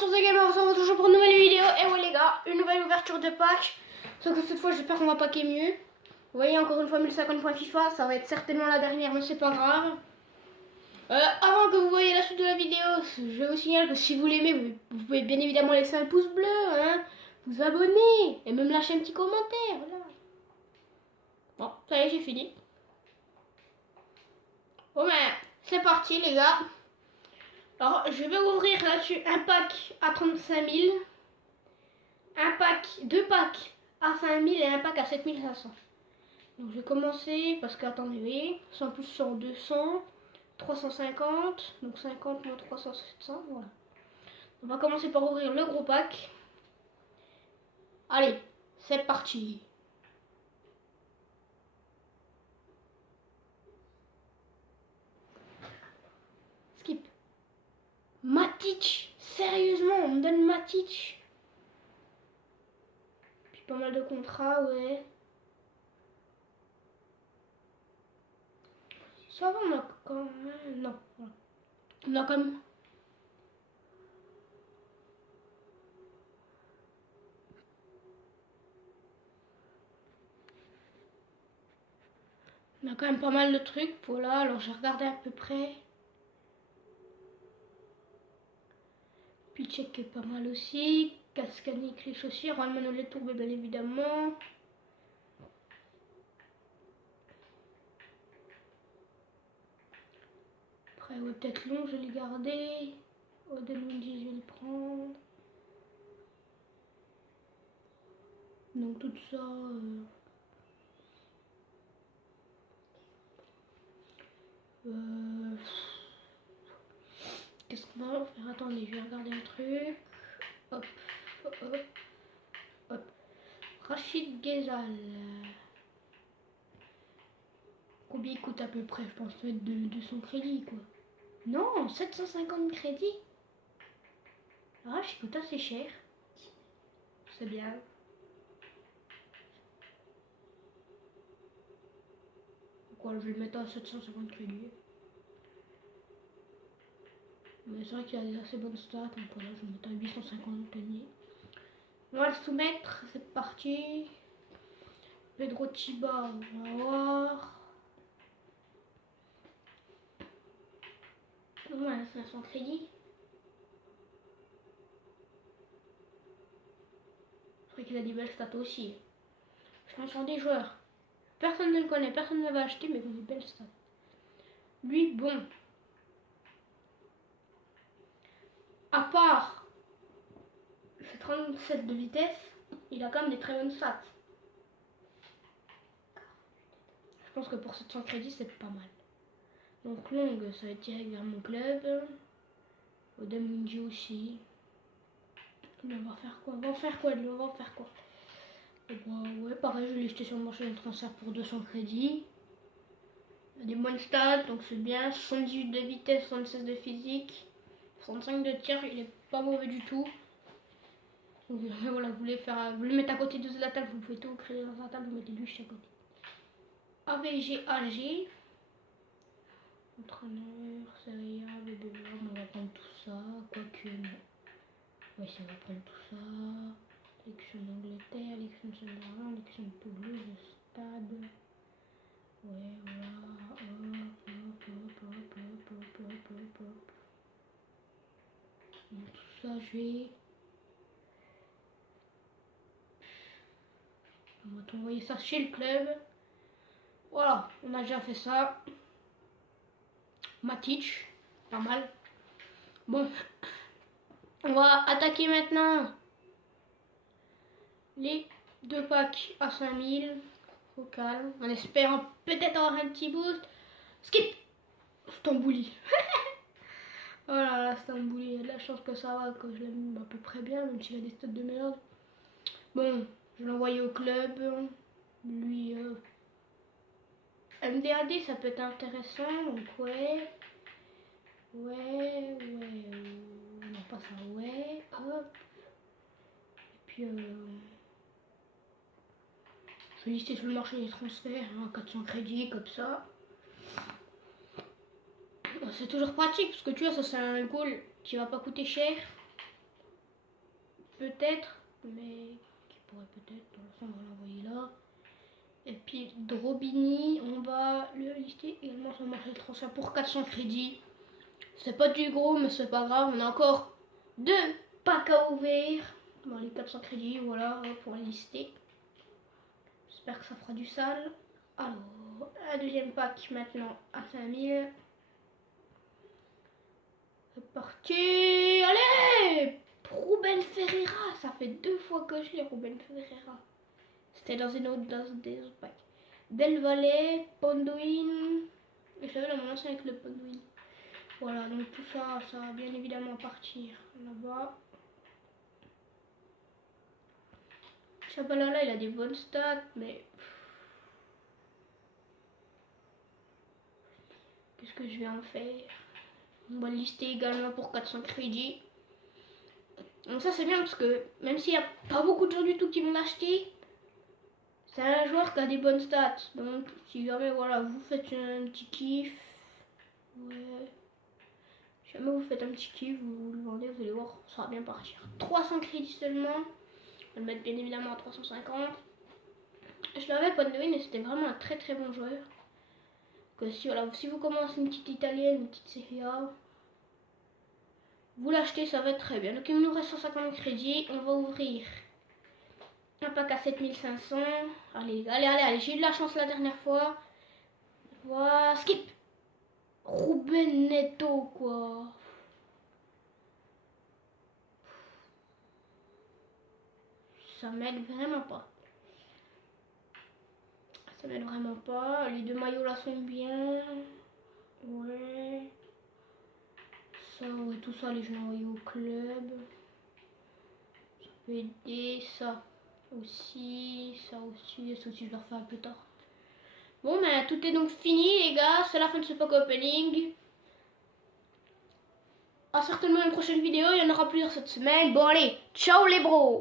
tous les gamers, on se retrouve toujours pour une nouvelle vidéo. Et ouais les gars, une nouvelle ouverture de pack. Sauf que cette fois j'espère qu'on va packer mieux. Vous voyez encore une fois 1050 points FIFA, ça va être certainement la dernière mais c'est pas grave. Avant que vous voyez la suite de la vidéo, je vous signale que si vous l'aimez, vous pouvez bien évidemment laisser un pouce bleu, hein, vous abonner et même lâcher un petit commentaire. Voilà. Bon, ça y est, j'ai fini. Bon ben, c'est parti les gars. Alors, je vais ouvrir là-dessus un pack à 35 000, deux packs à 5 000 et un pack à 7 500. Donc, je vais commencer parce que, attendez, oui, 100 plus 100, 200, 350, donc 50 moins 300, 700, voilà. On va commencer par ouvrir le gros pack. Allez, c'est parti. Skip. Matic, sérieusement, on me donne Matic. Puis pas mal de contrats, ouais. Ça va, on a quand même... Non, voilà. On a quand même... On a quand même pas mal de trucs, voilà, alors j'ai regardé à peu près. Puis check est pas mal aussi. Cascanique, les chaussures, Almano les tourbes bien évidemment. Après ouais peut-être long, je vais les garder. Oden Wendy, je vais le prendre. Donc tout ça... Qu'est-ce qu'on va faire? Attendez, je vais regarder un truc. Hop, hop, hop. Rachid Ghezal. Combien il coûte à peu près? Je pense que ça va être de son crédit quoi. Non, 750 crédits. Ah, il coûte assez cher. C'est bien. Quoi, je vais le mettre à 750 crédits. Mais c'est vrai qu'il a des assez bonnes stats. Donc voilà, je vais le mettre à 850 paniers. On va le soumettre, c'est parti. Pedro Chiba, on va voir. Ouais, 500 crédits. C'est vrai qu'il a des belles stats aussi. Je pense des joueurs. Personne ne le connaît, personne ne va acheter, mais il a des belles stats. Lui, bon. À part ses 37 de vitesse, il a quand même des très bonnes stats. Je pense que pour 700 crédits, c'est pas mal. Donc longue, ça va être direct vers mon club. Odem Minji aussi. Mais on va faire quoi? On va faire quoi? On va faire quoi? Et bah, ouais, pareil, je l'ai jeté sur le marché de transfert pour 200 crédits. Il a des bonnes stats, donc c'est bien. 78 de vitesse, 76 de physique, 65 de tir, il est pas mauvais du tout. Donc voilà, vous le mettez à côté de la table, vous pouvez tout créer dans la table, vous mettez lui à côté. AVG AG. Entraîneur, Serie A, BBB, on va prendre tout ça, quoique non. Ouais, si on va prendre tout ça. L'élection d'Angleterre, l'élection de Sunderland, l'élection de Toulouse, le stade. Ouais, voilà. Hop. Donc, tout ça, je vais. On va t'envoyer ça chez le club. Voilà, on a déjà fait ça. Matic, pas mal. Bon, on va attaquer maintenant les deux packs à 5000. Au calme, en espérant peut-être avoir un petit boost. Skip Stambouli. Oh là là, Stambouli, il y a de la chance que ça va, que je l'aime à peu près bien, même s'il a des stats de merde. Bon, je l'ai envoyé au club. Lui, MDAD, ça peut être intéressant, donc ouais. Non, pas ça, ouais. Hop. Et puis, je vais lister sur le marché des transferts, hein, 400 crédits, comme ça. C'est toujours pratique, parce que tu vois, ça c'est un goal qui va pas coûter cher. peut-être, mais qui pourrait peut-être, de toute façon on va l'envoyer là. Et puis Drobini, on va le lister également sur le marché de transfert pour 400 crédits. C'est pas du gros, mais c'est pas grave, on a encore 2 packs à ouvrir. Bon, les 400 crédits, voilà, pour lister. J'espère que ça fera du sale. Alors, un deuxième pack maintenant à 5000. C'est parti. Allez, Ruben Ferreira. Ça fait 2 fois que je l'ai, Ruben Ferreira. C'était dans des autres packs. Del Valle, Ponduin. Et je l'avais dans mon ancien club Ponduin. Voilà, donc tout ça, ça va bien évidemment partir là-bas. Chabalala, il a des bonnes stats, mais qu'est-ce que je vais en faire? On va le lister également pour 400 crédits. Donc ça c'est bien parce que même s'il n'y a pas beaucoup de gens du tout qui vont l'acheter, c'est un joueur qui a des bonnes stats. Donc si jamais voilà, vous faites un petit kiff, ouais. Si jamais vous faites un petit kiff, vous le vendez, vous allez voir, ça va bien partir. 300 crédits seulement. On va le mettre bien évidemment à 350. Je l'avais pas de mais c'était vraiment un très très bon joueur. Que si, voilà, si vous commencez une petite italienne, une petite Serie A, vous l'achetez, ça va être très bien. Donc il nous reste 150 crédits. On va ouvrir un pack à 7500. Allez, j'ai eu de la chance la dernière fois. Voilà, skip. Ruben Neto, quoi. Ça m'aide vraiment pas. Ça m'aide vraiment pas. Les 2 maillots là sont bien. Ouais. Ça, ouais, tout ça, les gens envoyés au club. Ça peut aider. Ça aussi, ça aussi je leur fais un peu tard. Bon, ben tout est donc fini, les gars. C'est la fin de ce pack opening. À certainement une prochaine vidéo. Il y en aura plusieurs cette semaine. Bon, allez, ciao les bros!